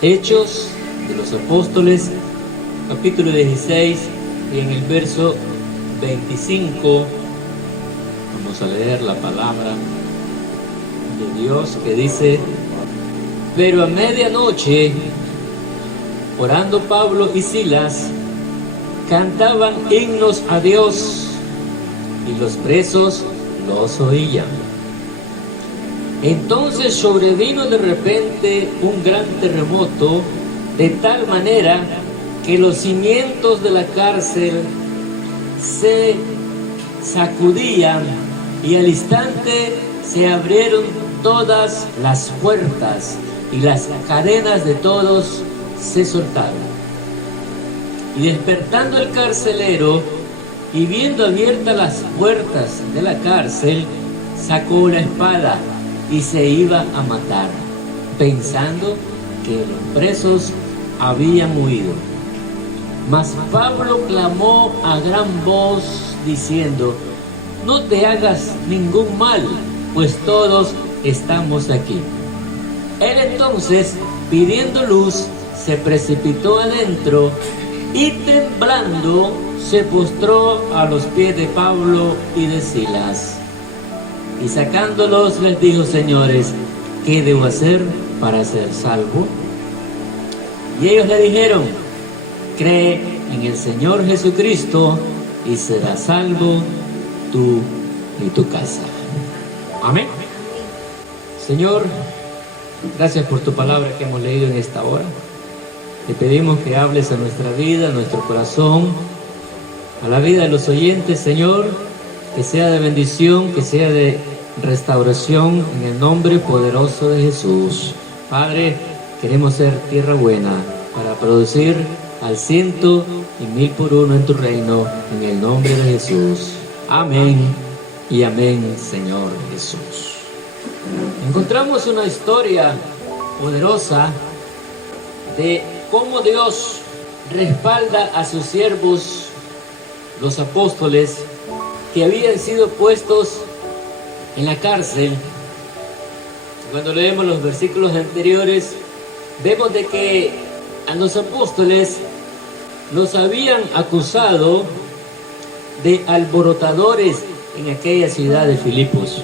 Hechos de los Apóstoles, capítulo 16, y en el verso 25 vamos a leer la palabra de Dios que dice: pero a medianoche, orando Pablo y Silas, cantaban himnos a Dios, y los presos los oían. Entonces sobrevino de repente un gran terremoto, de tal manera que los cimientos de la cárcel se sacudían, y al instante se abrieron todas las puertas y las cadenas de todos se soltaron. Y despertando el carcelero y viendo abiertas las puertas de la cárcel, sacó una espada y se iba a matar, pensando que los presos habían huido. Mas Pablo clamó a gran voz diciendo: no te hagas ningún mal, pues todos estamos aquí. Él entonces, pidiendo luz, se precipitó adentro y temblando se postró a los pies de Pablo y de Silas. Y sacándolos les dijo: señores, ¿qué debo hacer para ser salvo? Y ellos le dijeron: cree en el Señor Jesucristo y serás salvo tú y tu casa. Amén. Señor, gracias por tu palabra que hemos leído en esta hora. Te pedimos que hables a nuestra vida, a nuestro corazón, a la vida de los oyentes, Señor, que sea de bendición, que sea de restauración, en el nombre poderoso de Jesús. Padre, queremos ser tierra buena para producir al 100 y 1000 por uno en tu reino, en el nombre de Jesús. Amén y amén, Señor Jesús. Encontramos una historia poderosa de cómo Dios respalda a sus siervos, los apóstoles, que habían sido puestos en la cárcel. Cuando leemos los versículos anteriores, vemos de que a los apóstoles los habían acusado de alborotadores en aquella ciudad de Filipos,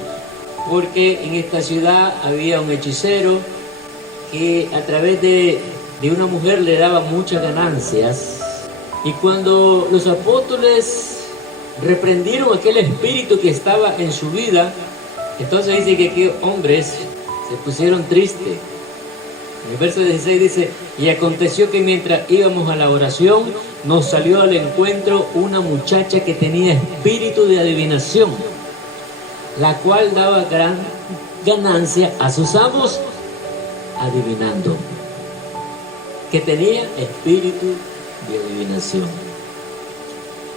porque en esta ciudad había un hechicero que a través de una mujer le daba muchas ganancias. Y cuando los apóstoles reprendieron aquel espíritu que estaba en su vida, entonces dice que aquellos hombres se pusieron tristes. En el verso 16 dice: y aconteció que mientras íbamos a la oración, nos salió al encuentro una muchacha que tenía espíritu de adivinación, la cual daba gran ganancia a sus amos adivinando. Que tenía espíritu de adivinación.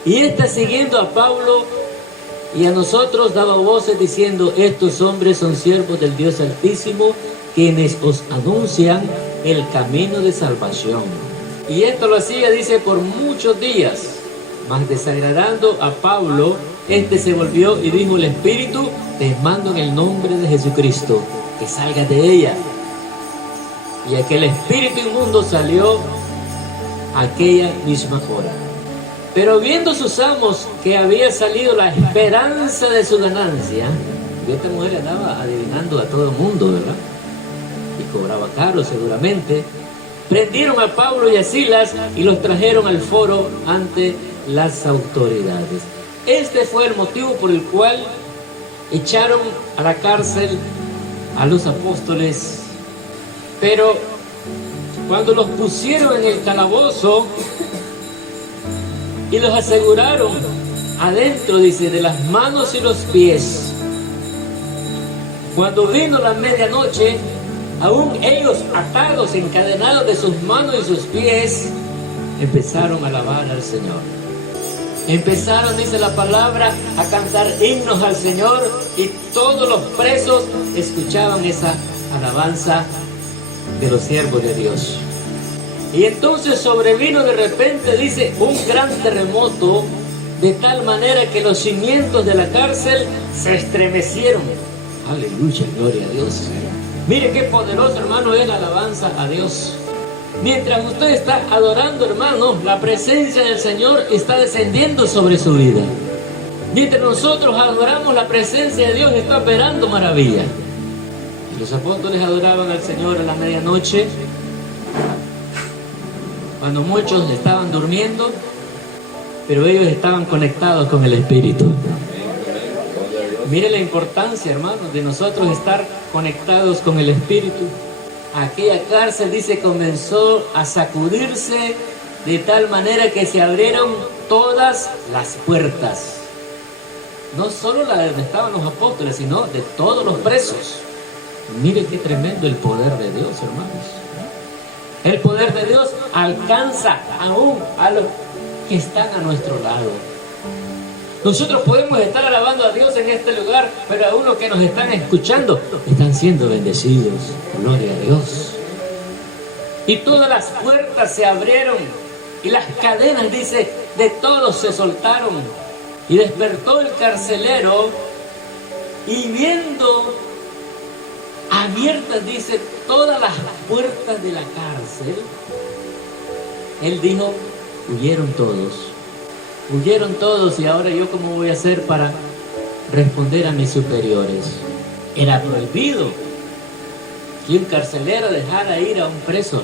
Y esta, siguiendo a Pablo y a nosotros, daba voces diciendo: estos hombres son siervos del Dios Altísimo, quienes os anuncian el camino de salvación. Y esto lo hacía, dice, por muchos días. Mas desagradando a Pablo, este se volvió y dijo: el espíritu, te mando en el nombre de Jesucristo, que salgas de ella. Y aquel espíritu inmundo salió aquella misma hora. Pero viendo sus amos que había salido la esperanza de su ganancia, y esta mujer andaba adivinando a todo el mundo, ¿verdad? Y cobraba caro seguramente, prendieron a Pablo y a Silas y los trajeron al foro ante las autoridades. Este fue el motivo por el cual echaron a la cárcel a los apóstoles. Pero cuando los pusieron en el calabozo y los aseguraron adentro, dice, de las manos y los pies, cuando vino la medianoche, aún ellos atados, encadenados de sus manos y sus pies, empezaron a alabar al Señor. Empezaron, dice la palabra, a cantar himnos al Señor, y todos los presos escuchaban esa alabanza de los siervos de Dios. Y entonces sobrevino de repente, dice, un gran terremoto, de tal manera que los cimientos de la cárcel se estremecieron. Aleluya, gloria a Dios. Mire qué poderoso, hermano, es la alabanza a Dios. Mientras usted está adorando, hermano, la presencia del Señor está descendiendo sobre su vida. Mientras nosotros adoramos, la presencia de Dios está operando maravilla. Los apóstoles adoraban al Señor a la medianoche, cuando muchos estaban durmiendo, pero ellos estaban conectados con el Espíritu. Mire la importancia, hermanos, de nosotros estar conectados con el Espíritu. Aquella cárcel, dice, comenzó a sacudirse de tal manera que se abrieron todas las puertas. No solo la de donde estaban los apóstoles, sino de todos los presos. Mire qué tremendo el poder de Dios, hermanos. El poder de Dios alcanza aún a los que están a nuestro lado. Nosotros podemos estar alabando a Dios en este lugar, pero aún los que nos están escuchando están siendo bendecidos. Gloria a Dios. Y todas las puertas se abrieron y las cadenas, dice, de todos se soltaron. Y despertó el carcelero y viendo abiertas, dice, todas las puertas de la cárcel, él dijo, huyeron todos, y ahora yo cómo voy a hacer para responder a mis superiores. Era prohibido que un carcelero dejara ir a un preso.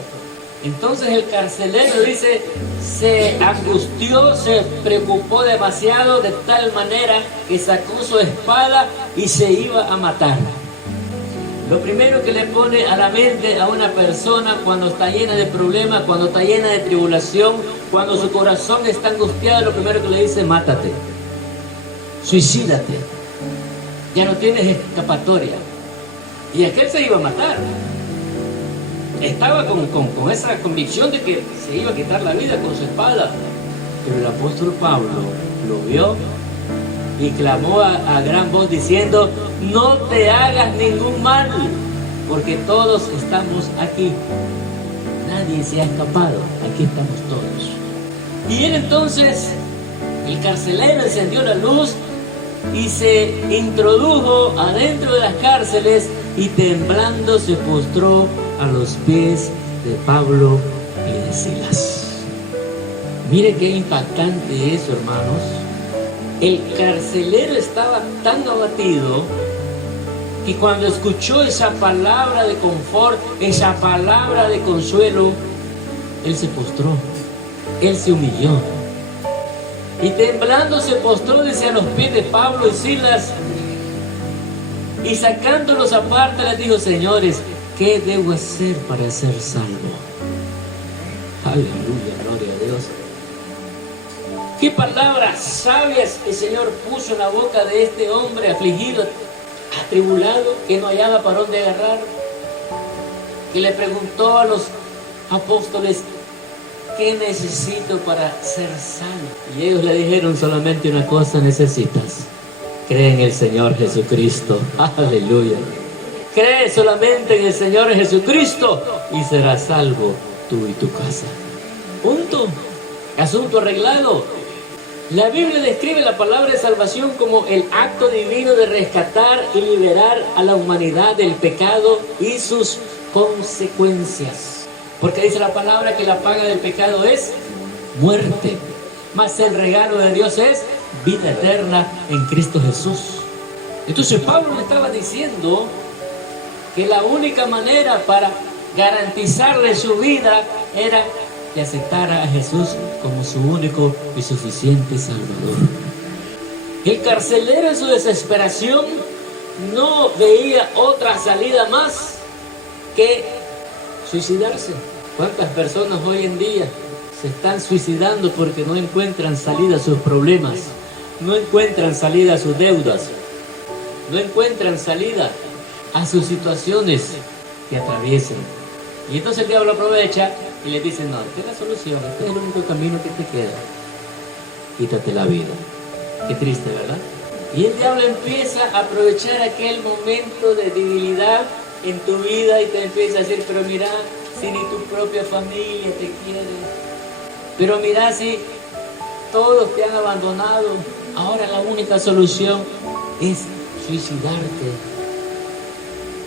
Entonces el carcelero, dice, se angustió, se preocupó demasiado, de tal manera que sacó su espada y se iba a matar. Lo primero que le pone a la mente a una persona cuando está llena de problemas, cuando está llena de tribulación, cuando su corazón está angustiado, lo primero que le dice, mátate, suicídate, ya no tienes escapatoria. Y aquel se iba a matar. Estaba con esa convicción de que se iba a quitar la vida con su espada. Pero el apóstol Pablo lo vio y clamó a gran voz diciendo, no te hagas ningún mal, porque todos estamos aquí. Nadie se ha escapado, aquí estamos todos. Y él entonces, el carcelero, encendió la luz y se introdujo adentro de las cárceles y temblando se postró a los pies de Pablo y de Silas. Mire qué impactante eso, hermanos. El carcelero estaba tan abatido que cuando escuchó esa palabra de confort, esa palabra de consuelo, él se postró, él se humilló. Y temblando se postró, dice, a los pies de Pablo y Silas, y sacándolos aparte les dijo, señores, ¿qué debo hacer para ser salvo? Aleluya, gloria a Dios. Qué palabras sabias el Señor puso en la boca de este hombre afligido, atribulado, que no hallaba para dónde agarrar, que le preguntó a los apóstoles, ¿qué necesito para ser salvo? Y ellos le dijeron, solamente una cosa necesitas, cree en el Señor Jesucristo. Aleluya. Cree solamente en el Señor Jesucristo y serás salvo tú y tu casa. Punto. Asunto arreglado. La Biblia describe la palabra de salvación como el acto divino de rescatar y liberar a la humanidad del pecado y sus consecuencias. Porque dice la palabra que la paga del pecado es muerte, mas el regalo de Dios es vida eterna en Cristo Jesús. Entonces Pablo le estaba diciendo que la única manera para garantizarle su vida era que aceptara a Jesús como su único y suficiente Salvador. El carcelero en su desesperación no veía otra salida más que suicidarse. ¿Cuántas personas hoy en día se están suicidando porque no encuentran salida a sus problemas? No encuentran salida a sus deudas. No encuentran salida a sus situaciones que atraviesan. Y entonces el diablo aprovecha y le dice, no, esta es la solución, este es el único camino que te queda. Quítate la vida. Qué triste, ¿verdad? Y el diablo empieza a aprovechar aquel momento de debilidad en tu vida y te empieza a decir, pero mira, si ni tu propia familia te quiere, pero mira, si todos te han abandonado, ahora la única solución es suicidarte.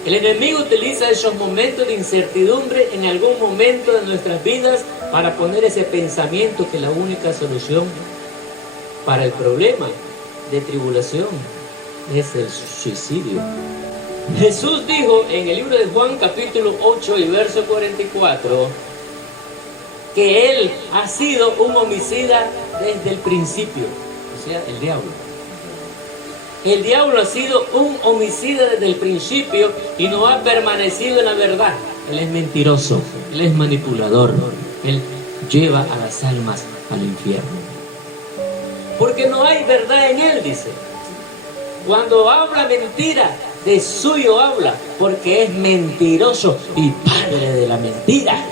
El enemigo utiliza esos momentos de incertidumbre en algún momento de nuestras vidas para poner ese pensamiento que la única solución para el problema de tribulación es el suicidio. Jesús dijo en el libro de Juan capítulo 8 y verso 44 que Él ha sido un homicida desde el principio, o sea, el diablo. El diablo ha sido un homicida desde el principio y no ha permanecido en la verdad. Él es mentiroso, Él es manipulador, Él lleva a las almas al infierno. Porque no hay verdad en Él, dice. Cuando habla mentira, de suyo habla, porque es mentiroso y padre de la mentira.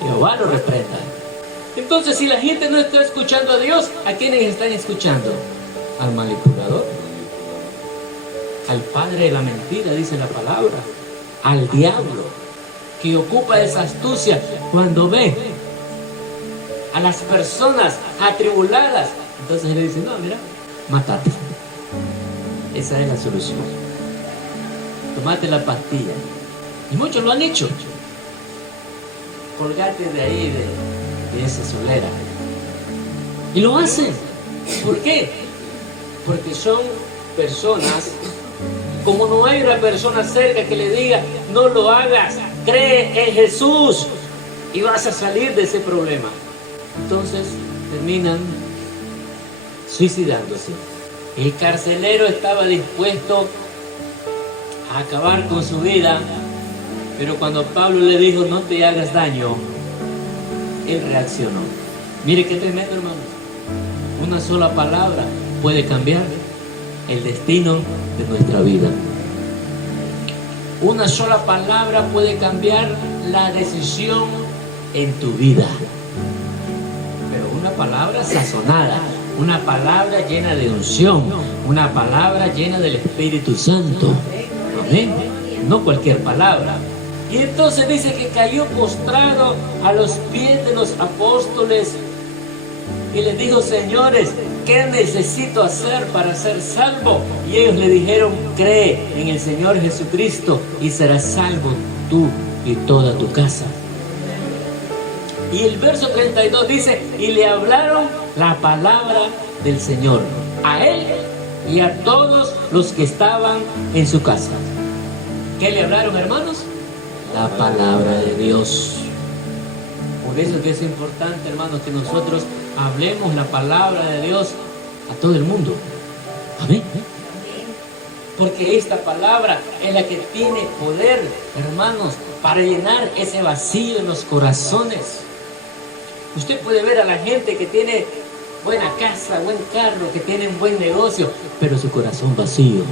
Jehová lo reprenda. Entonces, si la gente no está escuchando a Dios, ¿a quiénes están escuchando? Al manipulador, al padre de la mentira, dice la palabra, al diablo, que ocupa esa astucia cuando ve a las personas atribuladas. Entonces le dice, no, mira, mátate. Esa es la solución. Tomate la pastilla. Y muchos lo han hecho. Colgate de ahí, de esa solera. Y lo hacen. ¿Por qué? Porque son personas, como no hay una persona cerca que le diga, no lo hagas, cree en Jesús y vas a salir de ese problema. Entonces terminan suicidándose. El carcelero estaba dispuesto a acabar con su vida, pero cuando Pablo le dijo, no te hagas daño, él reaccionó. Mire qué tremendo, hermano. Una sola palabra puede cambiar el destino de nuestra vida. Una sola palabra puede cambiar la decisión en tu vida. Pero una palabra sazonada, una palabra llena de unción, una palabra llena del Espíritu Santo. Amén. No cualquier palabra. Y entonces dice que cayó postrado a los pies de los apóstoles y les dijo, señores, ¿qué necesito hacer para ser salvo? Y ellos le dijeron, cree en el Señor Jesucristo y serás salvo tú y toda tu casa. Y el verso 32 dice, y le hablaron la palabra del Señor a él y a todos los que estaban en su casa. ¿Qué le hablaron, hermanos? La palabra de Dios. Por eso es que es importante, hermanos, que nosotros hablemos la palabra de Dios a todo el mundo. Amén. Porque esta palabra es la que tiene poder, hermanos, para llenar ese vacío en los corazones. Usted puede ver a la gente que tiene buena casa, buen carro, que tiene un buen negocio, pero su corazón vacío.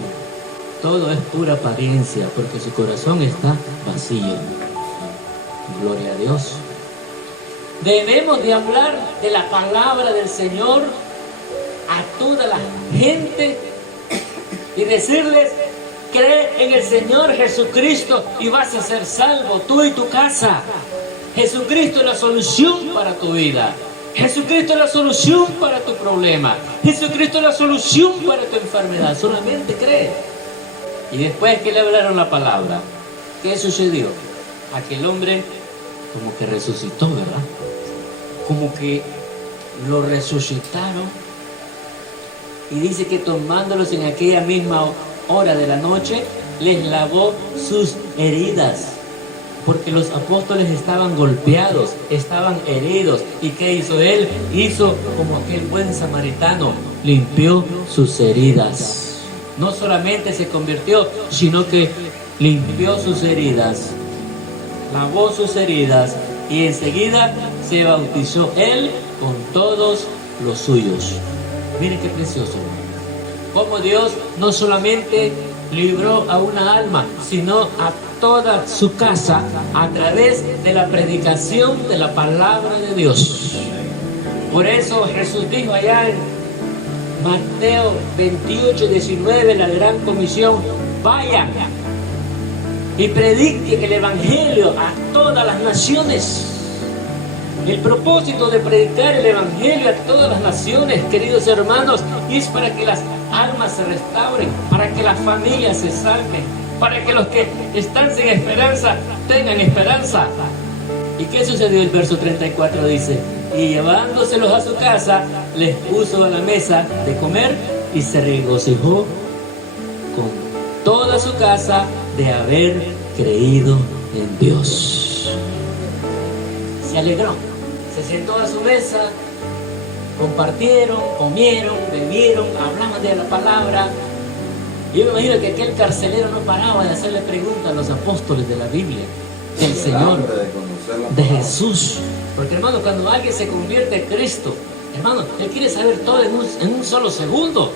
Todo es pura apariencia, porque su corazón está vacío. Gloria a Dios. Debemos de hablar de la palabra del Señor a toda la gente y decirles, cree en el Señor Jesucristo y vas a ser salvo, tú y tu casa. Jesucristo es la solución para tu vida. Jesucristo es la solución para tu problema. Jesucristo es la solución para tu enfermedad. Solamente cree. Y después que le hablaron la palabra, ¿qué sucedió? Aquel hombre como que resucitó, ¿verdad? Como que lo resucitaron. Y dice que tomándolos en aquella misma hora de la noche, les lavó sus heridas. Porque los apóstoles estaban golpeados, estaban heridos. ¿Y qué hizo él? Hizo como aquel buen samaritano, limpió sus heridas. No solamente se convirtió, sino que limpió sus heridas, lavó sus heridas y enseguida se bautizó él con todos los suyos. Miren qué precioso. Como Dios no solamente libró a una alma, sino a toda su casa a través de la predicación de la palabra de Dios. Por eso Jesús dijo allá en Mateo 28, 19, la gran comisión, vayan y prediquen el evangelio a todas las naciones. El propósito de predicar el evangelio a todas las naciones, queridos hermanos, es para que las almas se restauren, para que las familias se salven, para que los que están sin esperanza tengan esperanza. ¿Y qué sucedió? El verso 34 dice: y llevándoselos a su casa, les puso a la mesa de comer y se regocijó con toda su casa de haber creído en Dios. Se alegró, se sentó a su mesa, compartieron, comieron, bebieron, hablaban de la palabra. Yo me imagino que aquel carcelero no paraba de hacerle preguntas a los apóstoles de la Biblia, del Señor, de Jesús. Porque, hermano, cuando alguien se convierte en Cristo, hermano, él quiere saber todo en un solo segundo.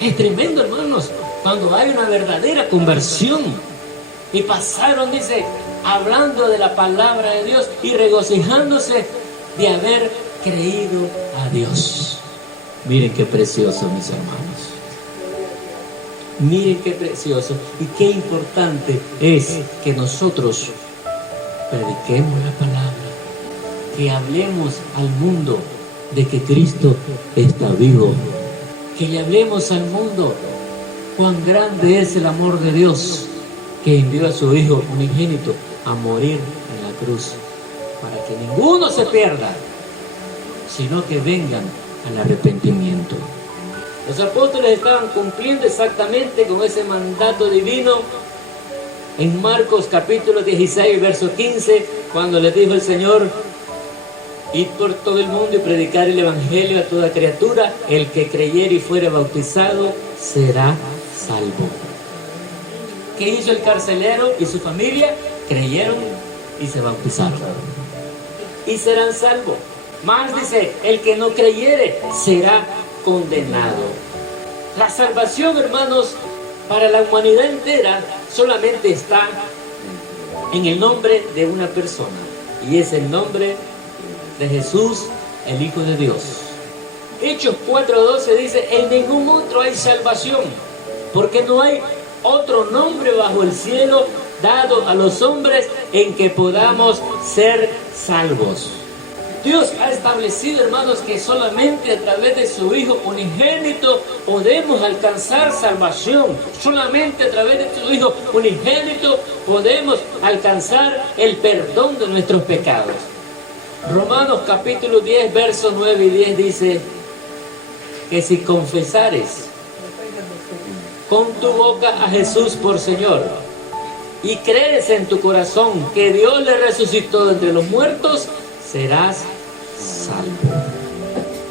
Es tremendo, hermanos, cuando hay una verdadera conversión. Y pasaron, dice, hablando de la palabra de Dios y regocijándose de haber creído a Dios. Miren qué precioso, mis hermanos. Miren qué precioso y qué importante es que nosotros prediquemos la palabra, que hablemos al mundo de que Cristo está vivo, que le hablemos al mundo cuán grande es el amor de Dios, que envió a su Hijo unigénito a morir en la cruz, para que ninguno se pierda, sino que vengan al arrepentimiento. Los apóstoles estaban cumpliendo exactamente con ese mandato divino en Marcos capítulo 16, verso 15, cuando les dijo el Señor: id por todo el mundo y predicar el evangelio a toda criatura, el que creyere y fuere bautizado será salvo. ¿Qué hizo el carcelero y su familia? Creyeron y se bautizaron y serán salvos. Más dice: el que no creyere será condenado. La salvación, hermanos, para la humanidad entera solamente está en el nombre de una persona, y es el nombre de Jesús, el Hijo de Dios. Hechos 4:12 dice: en ningún otro hay salvación, porque no hay otro nombre bajo el cielo dado a los hombres en que podamos ser salvos. Dios ha establecido, hermanos, que solamente a través de su Hijo unigénito podemos alcanzar salvación. Solamente a través de su Hijo unigénito podemos alcanzar el perdón de nuestros pecados. Romanos capítulo 10, versos 9 y 10 dice que si confesares con tu boca a Jesús por Señor y crees en tu corazón que Dios le resucitó de entre los muertos, serás salvo.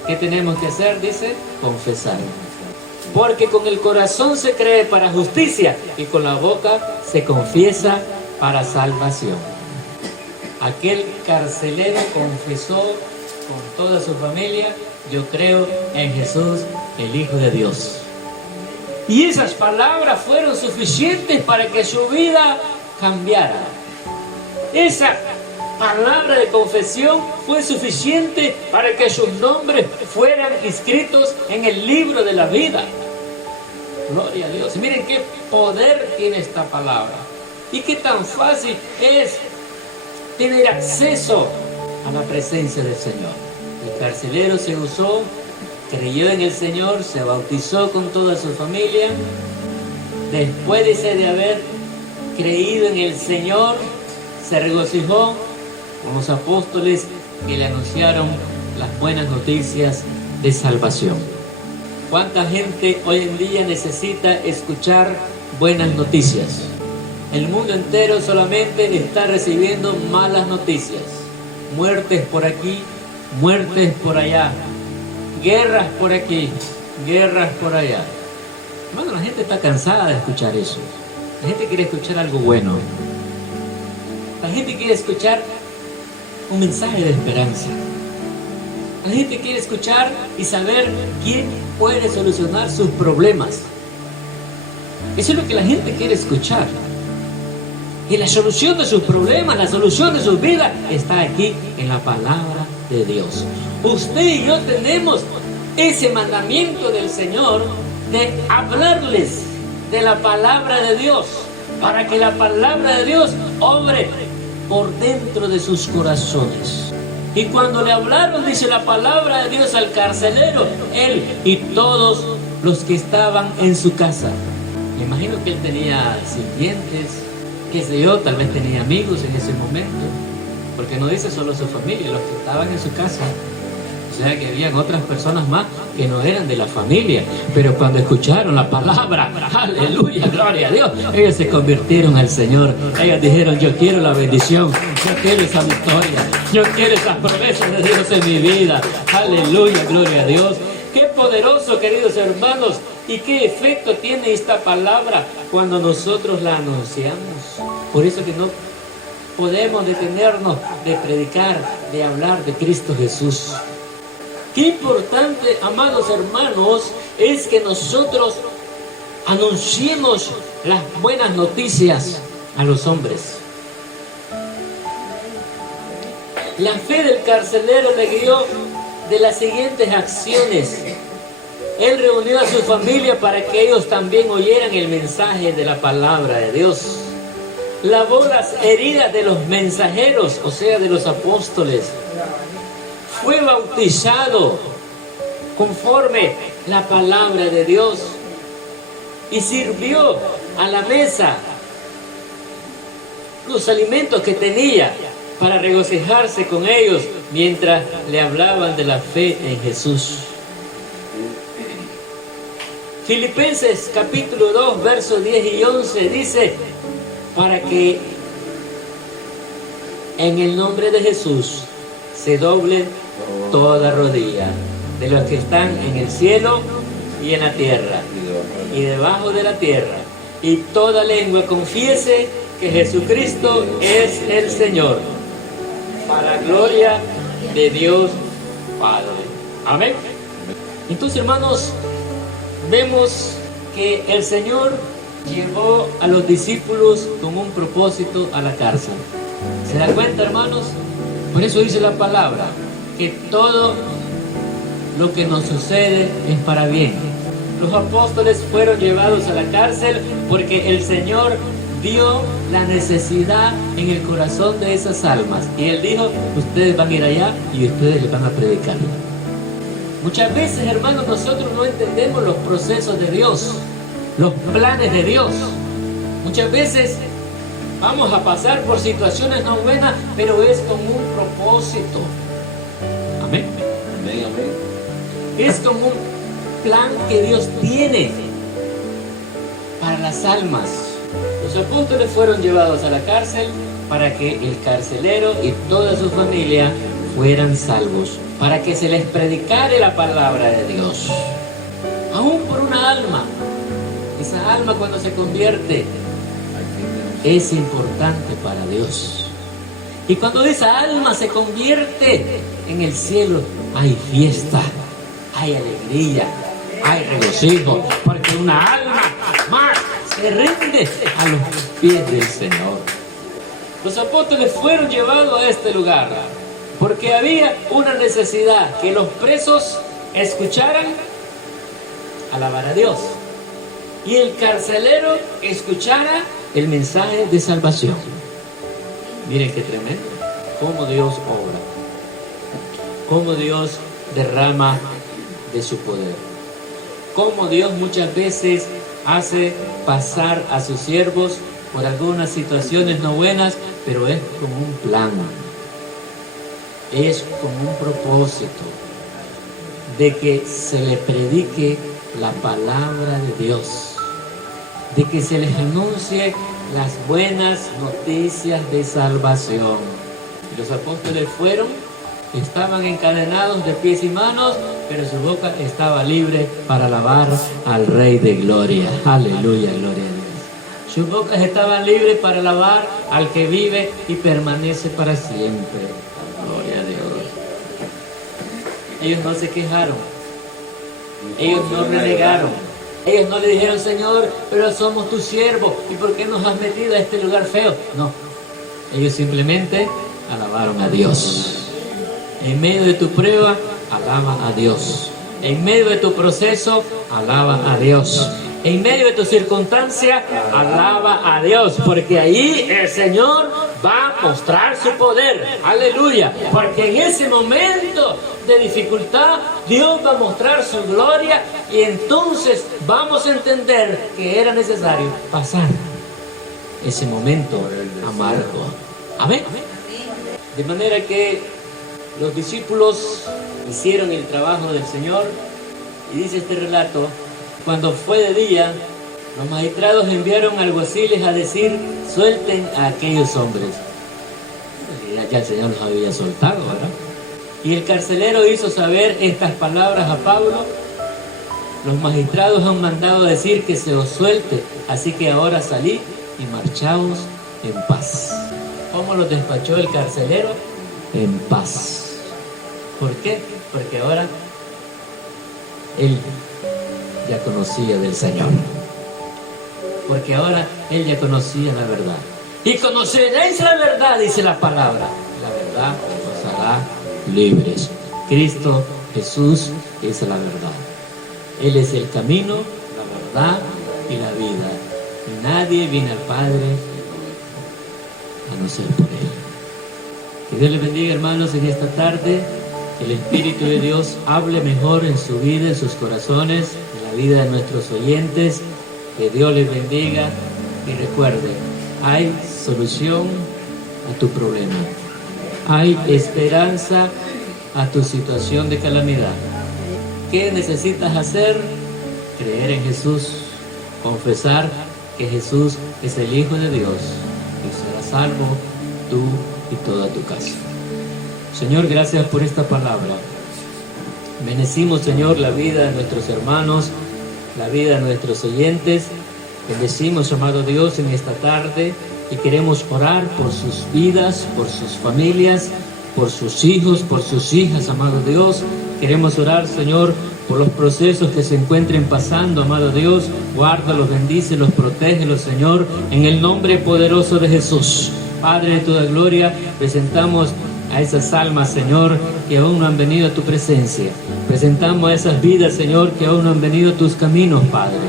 ¿Qué tenemos que hacer? Dice: confesar. Porque con el corazón se cree para justicia y con la boca se confiesa para salvación. Aquel carcelero confesó con toda su familia: yo creo en Jesús, el Hijo de Dios. Y esas palabras fueron suficientes para que su vida cambiara. Esa palabra de confesión fue suficiente para que sus nombres fueran inscritos en el libro de la vida. Gloria a Dios. Miren qué poder tiene esta palabra y qué tan fácil es tener acceso a la presencia del Señor. El carcelero se gozó, creyó en el Señor, se bautizó con toda su familia. Después de haber creído en el Señor, se regocijó con los apóstoles que le anunciaron las buenas noticias de salvación. ¿Cuánta gente hoy en día necesita escuchar buenas noticias? El mundo entero solamente está recibiendo malas noticias. Muertes por aquí, muertes por allá, guerras por aquí, guerras por allá. Hermano, la gente está cansada de escuchar eso. La gente quiere escuchar algo bueno. La gente quiere escuchar un mensaje de esperanza. La gente quiere escuchar y saber quién puede solucionar sus problemas. Eso es lo que la gente quiere escuchar. Y la solución de sus problemas, la solución de sus vidas está aquí en la palabra de Dios. Usted y yo tenemos ese mandamiento del Señor de hablarles de la palabra de Dios, para que la palabra de Dios obre por dentro de sus corazones. Y cuando le hablaron, dice la palabra de Dios, al carcelero, él y todos los que estaban en su casa Me imagino que él tenía sirvientes, qué sé yo, tal vez tenía amigos en ese momento, porque no dice solo su familia, los que estaban en su casa. O sea que habían otras personas más que no eran de la familia, pero cuando escucharon la palabra, aleluya, gloria a Dios, ellos se convirtieron al Señor. Ellos dijeron: yo quiero la bendición, yo quiero esa victoria, yo quiero esas promesas de Dios en mi vida. Aleluya, gloria a Dios. Qué poderoso, queridos hermanos, y qué efecto tiene esta palabra cuando nosotros la anunciamos. Por eso que no podemos detenernos de predicar, de hablar de Cristo Jesús. Qué importante, amados hermanos, es que nosotros anunciemos las buenas noticias a los hombres. La fe del carcelero le guió de las siguientes acciones. Él reunió a su familia para que ellos también oyeran el mensaje de la palabra de Dios. Lavó las heridas de los mensajeros, o sea, de los apóstoles. Fue bautizado conforme la palabra de Dios y sirvió a la mesa los alimentos que tenía para regocijarse con ellos mientras le hablaban de la fe en Jesús. Filipenses capítulo 2, versos 10 y 11 dice: para que en el nombre de Jesús se doble toda rodilla de los que están en el cielo y en la tierra y debajo de la tierra, y toda lengua confiese que Jesucristo es el Señor, para gloria de Dios Padre. Amén. Entonces, hermanos, vemos que el Señor llevó a los discípulos con un propósito a la cárcel. ¿Se da cuenta, hermanos? Por eso dice la palabra que todo lo que nos sucede es para bien. Los apóstoles fueron llevados a la cárcel porque el Señor vio la necesidad en el corazón de esas almas. Y Él dijo: ustedes van a ir allá y ustedes les van a predicar. Muchas veces, hermanos, nosotros no entendemos los procesos de Dios, los planes de Dios. Muchas veces vamos a pasar por situaciones no buenas, pero es con un propósito. Amén. Amén, amén. Es como un plan que Dios tiene para las almas. Los apóstoles fueron llevados a la cárcel para que el carcelero y toda su familia fueran salvos, para que se les predicara la palabra de Dios. Aún por una alma, esa alma cuando se convierte es importante para Dios. Y cuando esa alma se convierte en el cielo, hay fiesta, hay alegría, hay regocijo, porque una alma más se rinde a los pies del Señor. Los apóstoles fueron llevados a este lugar porque había una necesidad, que los presos escucharan alabar a Dios y el carcelero escuchara el mensaje de salvación. Miren qué tremendo, cómo Dios obra, cómo Dios derrama de su poder, cómo Dios muchas veces hace pasar a sus siervos por algunas situaciones no buenas, pero es con un plan, es con un propósito de que se le predique la palabra de Dios, de que se les anuncie las buenas noticias de salvación. Y los apóstoles fueron, estaban encadenados de pies y manos, pero su boca estaba libre para alabar al Rey de Gloria. Aleluya, gloria a Dios. Sus bocas estaban libres para alabar al que vive y permanece para siempre. Gloria a Dios. Ellos no se quejaron, ellos no renegaron, ellos no le dijeron: Señor, pero somos tus siervos, ¿y por qué nos has metido a este lugar feo? No, ellos simplemente alabaron a Dios. En medio de tu prueba, alaba a Dios. En medio de tu proceso, alaba a Dios. En medio de tu circunstancia, alaba a Dios, porque ahí el Señor va a mostrar su poder. Aleluya, porque en ese momento de dificultad, Dios va a mostrar su gloria y entonces vamos a entender que era necesario pasar ese momento amargo. Amén. De manera que los discípulos hicieron el trabajo del Señor y dice este relato, cuando fue de día, los magistrados enviaron alguaciles a decir, suelten a aquellos hombres. Ya el Señor los había soltado, ¿verdad? Y el carcelero hizo saber estas palabras a Pablo. Los magistrados han mandado decir que se os suelte, así que ahora salid y marchaos en paz. ¿Cómo los despachó el carcelero? En paz. ¿Por qué? Porque ahora él ya conocía del Señor. Porque ahora él ya conocía la verdad. Y conoceréis la verdad, dice la palabra. La verdad os hará libres. Cristo Jesús es la verdad. Él es el camino, la verdad y la vida. Y nadie viene al Padre a no ser por Él. Que Dios les bendiga, hermanos, en esta tarde. Que el Espíritu de Dios hable mejor en su vida, en sus corazones, en la vida de nuestros oyentes. Que Dios les bendiga y recuerde, hay solución a tu problema. Hay esperanza a tu situación de calamidad. ¿Qué necesitas hacer? Creer en Jesús, confesar que Jesús es el Hijo de Dios y serás salvo tú y toda tu casa. Señor, gracias por esta palabra. Bendecimos, Señor, la vida de nuestros hermanos, la vida de nuestros oyentes. Bendecimos, amado Dios, en esta tarde y queremos orar por sus vidas, por sus familias, por sus hijos, por sus hijas, amado Dios. Queremos orar, Señor, por los procesos que se encuentren pasando, amado Dios. Guárdalos, bendícelos, protégelos, Señor, en el nombre poderoso de Jesús. Padre de toda gloria, presentamos a esas almas, Señor, que aún no han venido a tu presencia. Presentamos a esas vidas, Señor, que aún no han venido a tus caminos, Padre.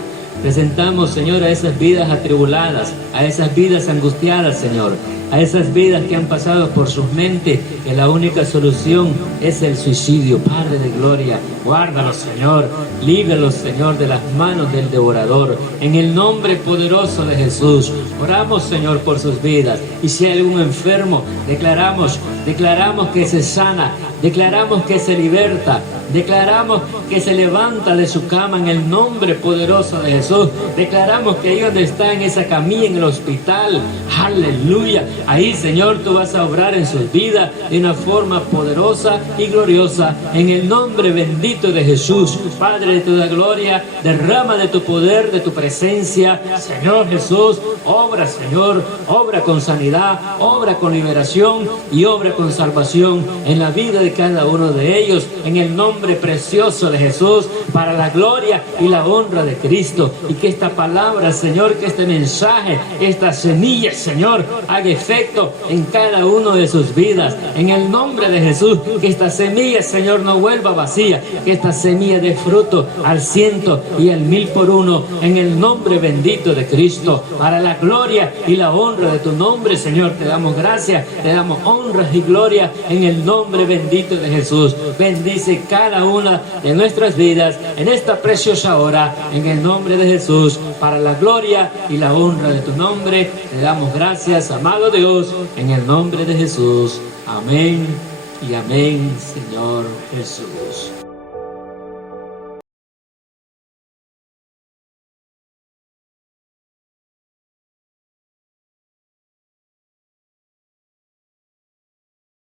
Presentamos, Señor, a esas vidas atribuladas, a esas vidas angustiadas, Señor, a esas vidas que han pasado por sus mentes, que la única solución es el suicidio. Padre de gloria, guárdalos, Señor, líbralos, Señor, de las manos del devorador, en el nombre poderoso de Jesús. Oramos, Señor, por sus vidas, y si hay algún enfermo, declaramos que se sana, declaramos que se liberta, declaramos que se levanta de su cama en el nombre poderoso de Jesús. Declaramos que ahí donde está, en esa camilla, en el hospital, aleluya, ahí, Señor, tú vas a obrar en sus vidas de una forma poderosa y gloriosa, en el nombre bendito de Jesús. Padre de toda gloria, derrama de tu poder, de tu presencia, Señor Jesús. Obra, Señor, obra con sanidad, obra con liberación y obra con salvación en la vida de cada uno de ellos, en el nombre precioso de Jesús, para la gloria y la honra de Cristo. Y que esta palabra, Señor, que este mensaje, esta semilla, Señor, haga efecto en cada uno de sus vidas, en el nombre de Jesús. Que esta semilla, Señor, no vuelva vacía, que esta semilla dé fruto al 100 y al 1000 por uno, en el nombre bendito de Cristo, para la gloria y la honra de tu nombre, Señor. Te damos gracias, te damos honra y gloria en el nombre bendito de Jesús. Bendice cada una de nuestras vidas en esta preciosa hora, en el nombre de Jesús, para la gloria y la honra de tu nombre. Te damos gracias, amado Dios, en el nombre de Jesús. Amén y amén, Señor Jesús.